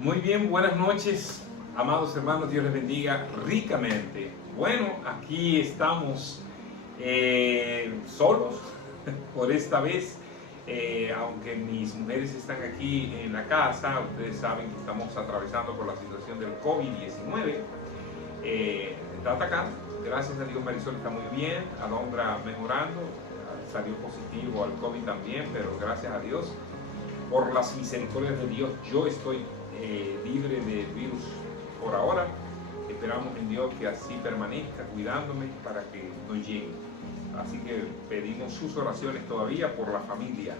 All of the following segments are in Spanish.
Muy bien, buenas noches, amados hermanos, Dios les bendiga ricamente. Bueno, aquí estamos solos por esta vez, aunque mis mujeres están aquí en la casa. Ustedes saben que estamos atravesando por la situación del COVID-19. Está atacando, gracias a Dios Marisol está muy bien, Alondra mejorando, salió positivo al COVID también, pero gracias a Dios, por las misericordias de Dios, yo estoy libre del virus por ahora. Esperamos en Dios que así permanezca cuidándome para que no llegue. Así que pedimos sus oraciones todavía por la familia.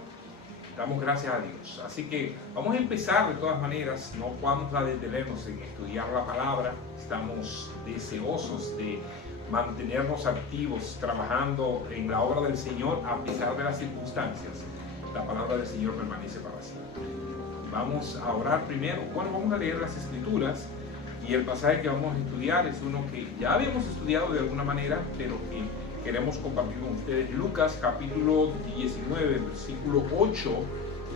Damos gracias a Dios. Así que vamos a empezar de todas maneras. No vamos a detenernos en estudiar la palabra. Estamos deseosos de mantenernos activos trabajando en la obra del Señor a pesar de las circunstancias. La palabra del Señor permanece para siempre. Vamos a orar primero. Bueno, vamos a leer las Escrituras y el pasaje que vamos a estudiar es uno que ya habíamos estudiado de alguna manera, pero que queremos compartir con ustedes. Lucas capítulo 19, versículo 8,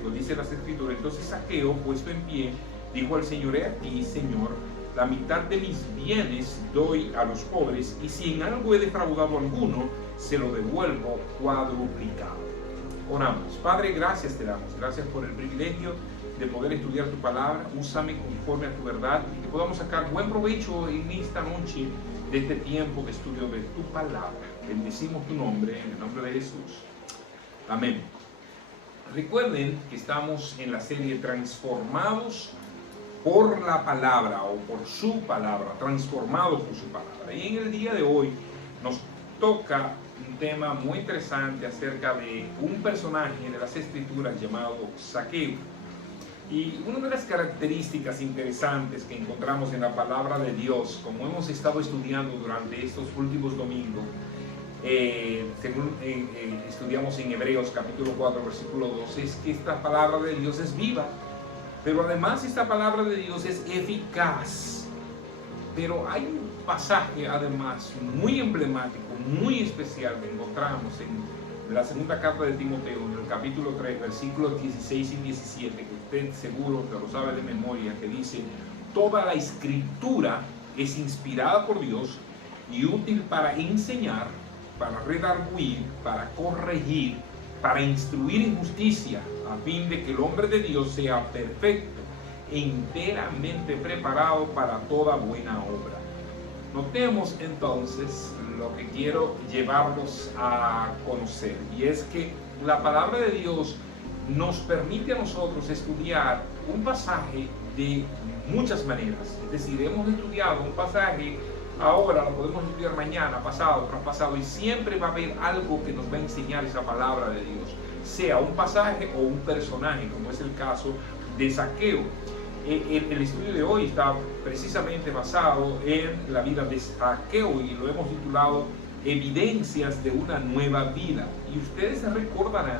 lo dice las Escrituras. Entonces Zaqueo, puesto en pie, dijo al Señor: he aquí, Señor, la mitad de mis bienes doy a los pobres, y si en algo he defraudado a alguno, se lo devuelvo cuadruplicado. Oramos. Padre, gracias te damos. Gracias por el privilegio de poder estudiar tu palabra. Úsame conforme a tu verdad y que podamos sacar buen provecho en esta noche de este tiempo de estudio de tu palabra. Bendecimos tu nombre en el nombre de Jesús. Amén. Recuerden que estamos en la serie Transformados por la palabra o por su palabra, transformados por su palabra. Y en el día de hoy nos toca un tema muy interesante acerca de un personaje de las Escrituras llamado Zaqueo. Y una de las características interesantes que encontramos en la palabra de Dios, como hemos estado estudiando durante estos últimos domingos, según estudiamos en Hebreos capítulo 4 versículo 12, es que esta palabra de Dios es viva, pero además esta palabra de Dios es eficaz. Pero hay un pasaje además muy emblemático, muy especial que encontramos en la segunda carta de Timoteo, en el capítulo 3, versículos 16 y 17, que usted seguro que lo sabe de memoria, que dice: toda la escritura es inspirada por Dios y útil para enseñar, para redarguir, para corregir, para instruir en justicia, a fin de que el hombre de Dios sea perfecto e enteramente preparado para toda buena obra. Notemos entonces lo que quiero llevarlos a conocer, y es que la palabra de Dios nos permite a nosotros estudiar un pasaje de muchas maneras. Es decir, hemos estudiado un pasaje, ahora lo podemos estudiar mañana, pasado, traspasado, y siempre va a haber algo que nos va a enseñar esa palabra de Dios, sea un pasaje o un personaje, como es el caso de Zaqueo. El estudio de hoy está precisamente basado en la vida de Zaqueo y lo hemos titulado Evidencias de una nueva vida. Y ustedes se recordarán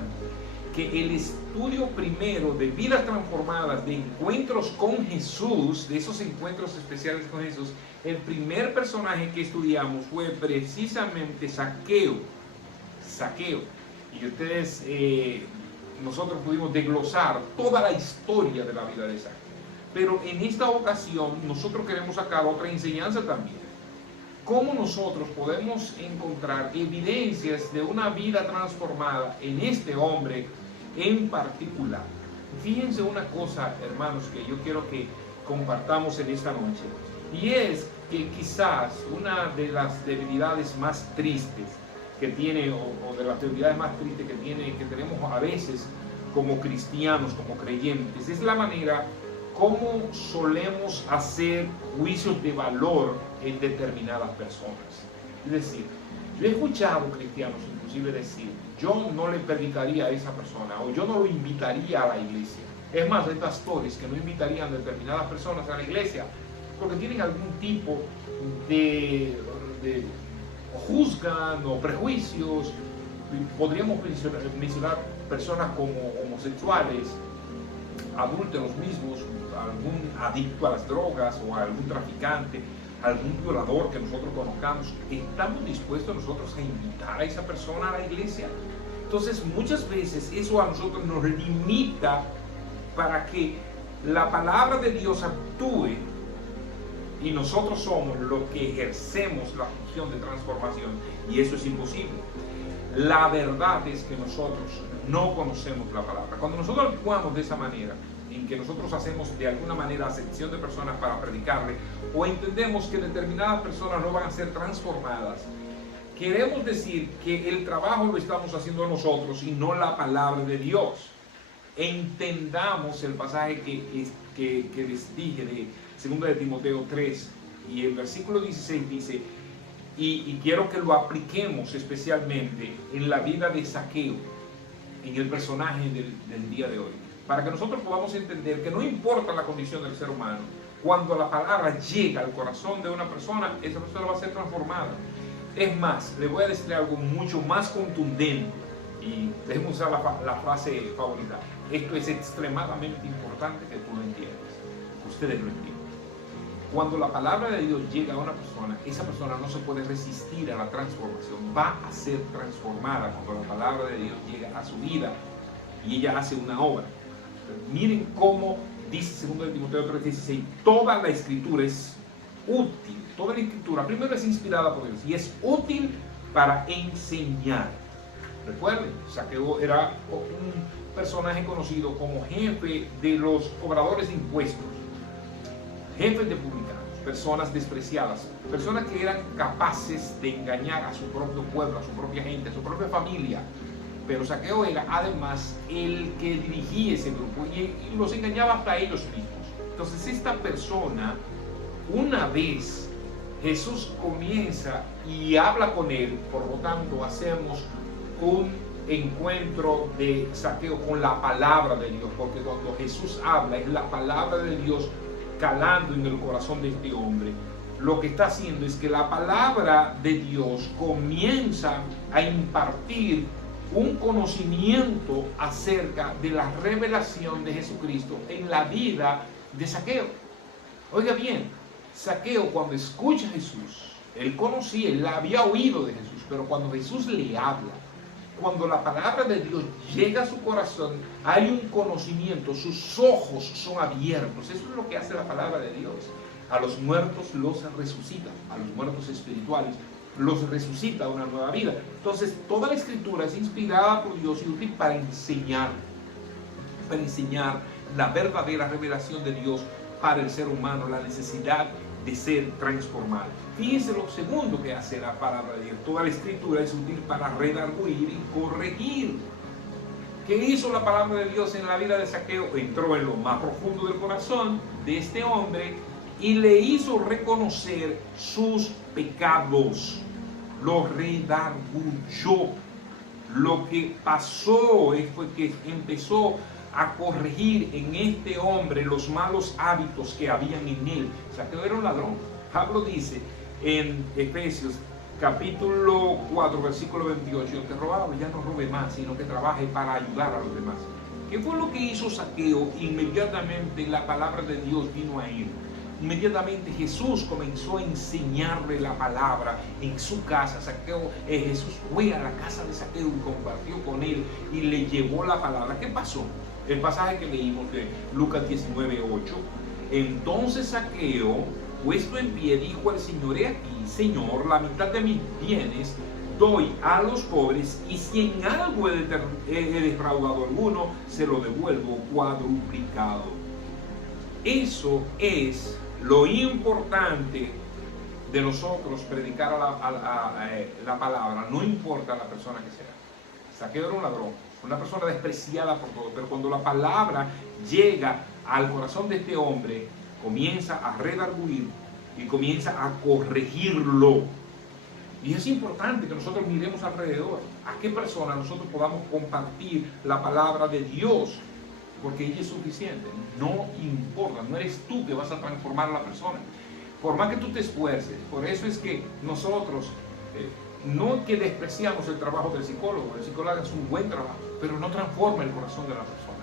que el estudio primero de vidas transformadas, de encuentros con Jesús, de esos encuentros especiales con Jesús, el primer personaje que estudiamos fue precisamente Zaqueo. Y ustedes, nosotros pudimos desglosar toda la historia de la vida de Zaqueo. Pero en esta ocasión nosotros queremos sacar otra enseñanza también. ¿Cómo nosotros podemos encontrar evidencias de una vida transformada en este hombre en particular? Fíjense una cosa, hermanos, que yo quiero que compartamos en esta noche. Y es que quizás una de las debilidades más tristes que tiene, o de las debilidades más tristes que tenemos a veces como cristianos, como creyentes, es la manera cómo solemos hacer juicios de valor en determinadas personas. Es decir, yo he escuchado cristianos inclusive decir: yo no le predicaría a esa persona, o yo no lo invitaría a la iglesia. Es más, hay pastores que no invitarían a determinadas personas a la iglesia porque tienen algún tipo de juzgan o prejuicios. Podríamos mencionar personas como homosexuales, adúlteros mismos, algún adicto a las drogas o algún traficante, algún violador que nosotros conozcamos. ¿Estamos dispuestos nosotros a invitar a esa persona a la iglesia? Entonces muchas veces eso a nosotros nos limita para que la palabra de Dios actúe y nosotros somos los que ejercemos la función de transformación, y eso es imposible. La verdad es que nosotros no conocemos la palabra. Cuando nosotros actuamos de esa manera, en que nosotros hacemos de alguna manera acepción de personas para predicarle, o entendemos que determinadas personas no van a ser transformadas, queremos decir que el trabajo lo estamos haciendo nosotros y no la palabra de Dios. Entendamos el pasaje que les dije de 2 de Timoteo 3, y el versículo 16 dice, y quiero que lo apliquemos especialmente en la vida de Zaqueo, en el personaje del día de hoy, para que nosotros podamos entender que no importa la condición del ser humano, cuando la palabra llega al corazón de una persona, esa persona va a ser transformada. Es más, le voy a decir algo mucho más contundente, y déjenme usar la frase favorita: esto es extremadamente importante que tú lo entiendas, ustedes lo entienden. Cuando la palabra de Dios llega a una persona, esa persona no se puede resistir a la transformación, va a ser transformada cuando la palabra de Dios llega a su vida y ella hace una obra. Miren cómo dice 2 de Timoteo 3:16, toda la escritura es útil, toda la escritura primero es inspirada por Dios y es útil para enseñar. Recuerden, Zaqueo era un personaje conocido como jefe de los cobradores de impuestos, jefes de publicanos, personas despreciadas, personas que eran capaces de engañar a su propio pueblo, a su propia gente, a su propia familia. Pero Zaqueo era además el que dirigía ese grupo y los engañaba hasta ellos mismos. Entonces esta persona, una vez Jesús comienza y habla con él, por lo tanto hacemos un encuentro de Zaqueo con la palabra de Dios, porque cuando Jesús habla es la palabra de Dios calando en el corazón de este hombre. Lo que está haciendo es que la palabra de Dios comienza a impartir un conocimiento acerca de la revelación de Jesucristo en la vida de Zaqueo. Oiga bien, Zaqueo cuando escucha a Jesús, él conocía, él había oído de Jesús, pero cuando Jesús le habla, cuando la palabra de Dios llega a su corazón, hay un conocimiento, sus ojos son abiertos. Eso es lo que hace la palabra de Dios. A los muertos los resucita, a los muertos espirituales los resucita a una nueva vida. Entonces, toda la escritura es inspirada por Dios y útil para enseñar la verdadera revelación de Dios para el ser humano, la necesidad de ser transformado. Fíjense lo segundo que hace la palabra de Dios. Toda la escritura es útil para redarguir y corregir. ¿Qué hizo la palabra de Dios en la vida de Zaqueo? Entró en lo más profundo del corazón de este hombre y le hizo reconocer sus pecados. Lo redarguyó. Lo que pasó fue que empezó a corregir en este hombre los malos hábitos que habían en él. Zaqueo era un ladrón. Pablo dice en Efesios capítulo 4 versículo 28, el que robaba ya no robe más, sino que trabaje para ayudar a los demás. ¿Qué fue lo que hizo Zaqueo? Inmediatamente la palabra de Dios vino a él. Inmediatamente Jesús comenzó a enseñarle la palabra en su casa. Jesús fue a la casa de Zaqueo y compartió con él y le llevó la palabra. ¿Qué pasó? El pasaje que leímos de Lucas 19:8. Entonces Zaqueo, puesto en pie, dijo al Señor: he aquí, Señor, la mitad de mis bienes doy a los pobres, y si en algo he defraudado a alguno, se lo devuelvo cuadruplicado. Eso es lo importante de nosotros predicar la palabra, no importa la persona que sea. Zaqueo era un ladrón, una persona despreciada por todos, pero cuando la palabra llega al corazón de este hombre, comienza a redarguir y comienza a corregirlo. Y es importante que nosotros miremos alrededor a qué persona nosotros podamos compartir la palabra de Dios, porque ella es suficiente. No importa, no eres tú que vas a transformar a la persona, por más que tú te esfuerces. Por eso es que nosotros no que despreciamos el trabajo del psicólogo hace un buen trabajo, pero no transforma el corazón de la persona.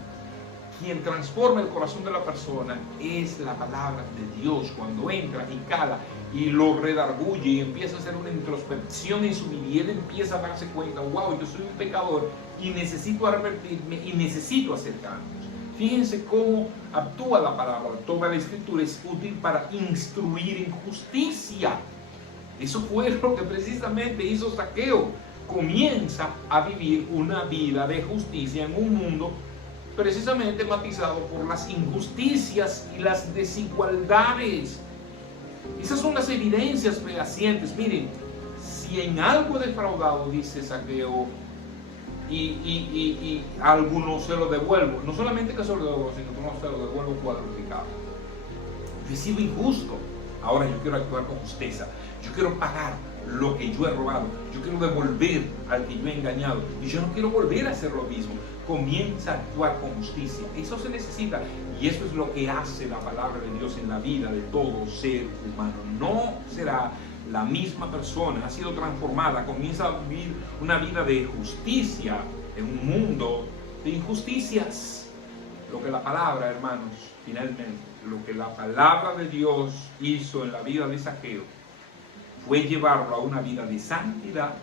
Quien transforma el corazón de la persona es la palabra de Dios, cuando entra y cala y lo redarguye y empieza a hacer una introspección en su vida, y él empieza a darse cuenta: wow, yo soy un pecador y necesito arrepentirme y necesito hacer cambios. Fíjense cómo actúa la palabra. Toda la escritura es útil para instruir en justicia. Eso fue lo que precisamente hizo Zaqueo. Comienza a vivir una vida de justicia en un mundo precisamente matizado por las injusticias y las desigualdades. Esas son las evidencias fehacientes. Miren, si en algo defraudado, dice Zaqueo, y a algunos se lo devuelvo, no solamente que se lo devuelvo, sino que no se lo devuelvo cuadruplicado. Yo he sido injusto, ahora yo quiero actuar con justicia. Yo quiero pagar lo que yo he robado, yo quiero devolver al que yo he engañado, y yo no quiero volver a hacer lo mismo. Comienza a actuar con justicia. Eso se necesita, y eso es lo que hace la palabra de Dios en la vida de todo ser humano. No será la misma persona, ha sido transformada, comienza a vivir una vida de justicia en un mundo de injusticias. Lo que la palabra, hermanos, finalmente, lo que la palabra de Dios hizo en la vida de Zaqueo fue llevarlo a una vida de santidad,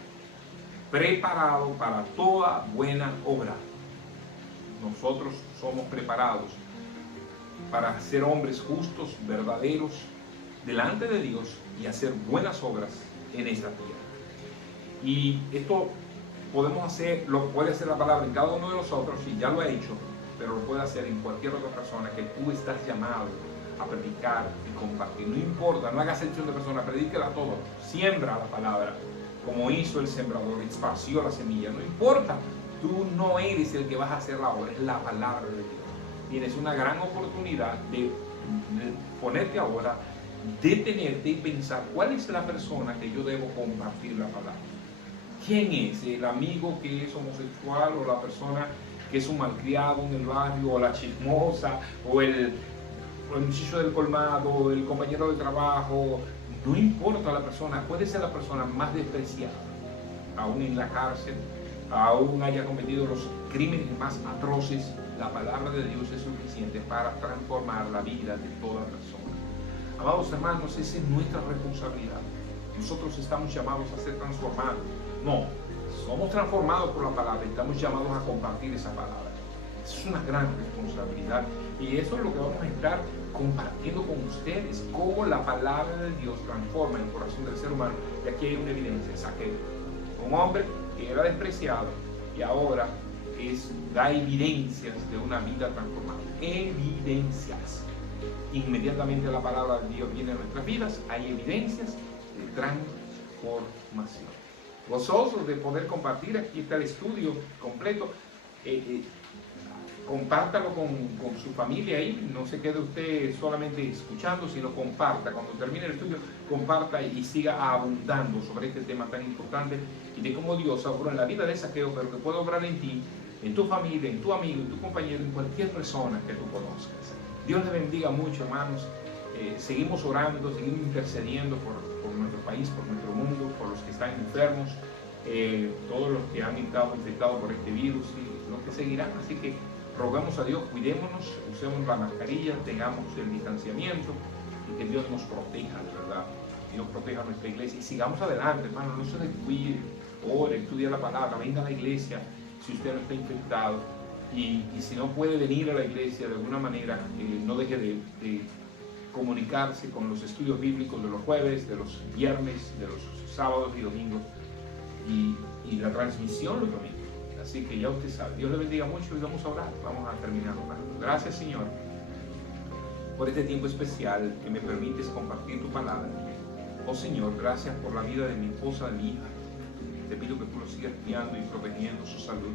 preparado para toda buena obra. Nosotros somos preparados para ser hombres justos, verdaderos, delante de Dios y hacer buenas obras en esta tierra. Y esto podemos hacer, lo puede hacer la palabra en cada uno de nosotros, y ya lo ha hecho, pero lo puede hacer en cualquier otra persona que tú estás llamado a predicar y compartir. No importa, no hagas excepción de personas, predíquela a todos, siembra la palabra, como hizo el sembrador, esparció la semilla, no importa, tú no eres el que vas a hacer la obra, es la palabra de Dios. Tienes una gran oportunidad de ponerte ahora, detenerte y pensar cuál es la persona que yo debo compartir la palabra. ¿Quién es? ¿El amigo que es homosexual, o la persona que es un malcriado en el barrio, o la chismosa, o el muchacho del colmado, o el compañero de trabajo? No importa la persona, puede ser la persona más despreciada, aún en la cárcel, aún haya cometido los crímenes más atroces. La palabra de Dios es suficiente para transformar la vida de toda persona. Amados hermanos, esa es nuestra responsabilidad. Nosotros estamos llamados a ser transformados. No, somos transformados por la palabra, estamos llamados a compartir esa palabra. Eso es una gran responsabilidad, y eso es lo que vamos a estar compartiendo con ustedes, cómo la palabra de Dios transforma el corazón del ser humano. Y aquí hay una evidencia: Zaqueo, un hombre que era despreciado y ahora da evidencias de una vida transformada. Evidencias. Inmediatamente la palabra de Dios viene a nuestras vidas, hay evidencias de transformación. Gozosos de poder compartir. Aquí está el estudio completo. Compártalo con su familia ahí, no se quede usted solamente escuchando, sino comparta. Cuando termine el estudio, comparta y siga abundando sobre este tema tan importante, y de cómo Dios obró en la vida de Zaqueo, pero que puede obrar en ti, en tu familia, en tu amigo, en tu compañero, en cualquier persona que tú conozcas. Dios les bendiga mucho, hermanos. Seguimos orando, seguimos intercediendo por nuestro país, por nuestro mundo, por los que están enfermos, todos los que han estado infectados por este virus y los que seguirán. Así que rogamos a Dios, cuidémonos, usemos la mascarilla, tengamos el distanciamiento, y que Dios nos proteja, de verdad. Dios proteja a nuestra iglesia, y sigamos adelante, hermano. No se descuide, ore, estudie la palabra, venga a la iglesia si usted no está infectado, y si no puede venir a la iglesia de alguna manera, no deje de comunicarse con los estudios bíblicos de los jueves, de los viernes, de los sábados y domingos, y la transmisión los domingos. Así que ya usted sabe. Dios le bendiga mucho, y vamos a orar. Vamos a terminar orando. Gracias, Señor, por este tiempo especial que me permites compartir tu palabra. Oh Señor, gracias por la vida de mi esposa, de mi hija. Te pido que tú lo sigas guiando y protegiendo su salud,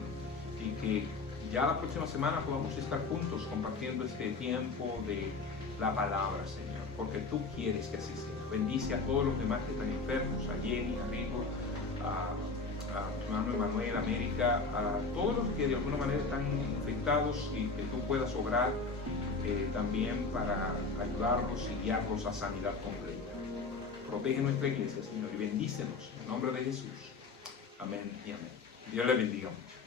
y que ya la próxima semana podamos estar juntos compartiendo este tiempo de la palabra, Señor, porque tú quieres que así sea. Bendice a todos los demás que están enfermos, a Jenny, a Rico, a tu hermano Emanuel, América, a todos los que de alguna manera están infectados, y que tú puedas obrar también para ayudarlos y guiarlos a sanidad completa. Protege nuestra iglesia, Señor, y bendícenos en nombre de Jesús. Amén y amén. Dios le bendiga mucho.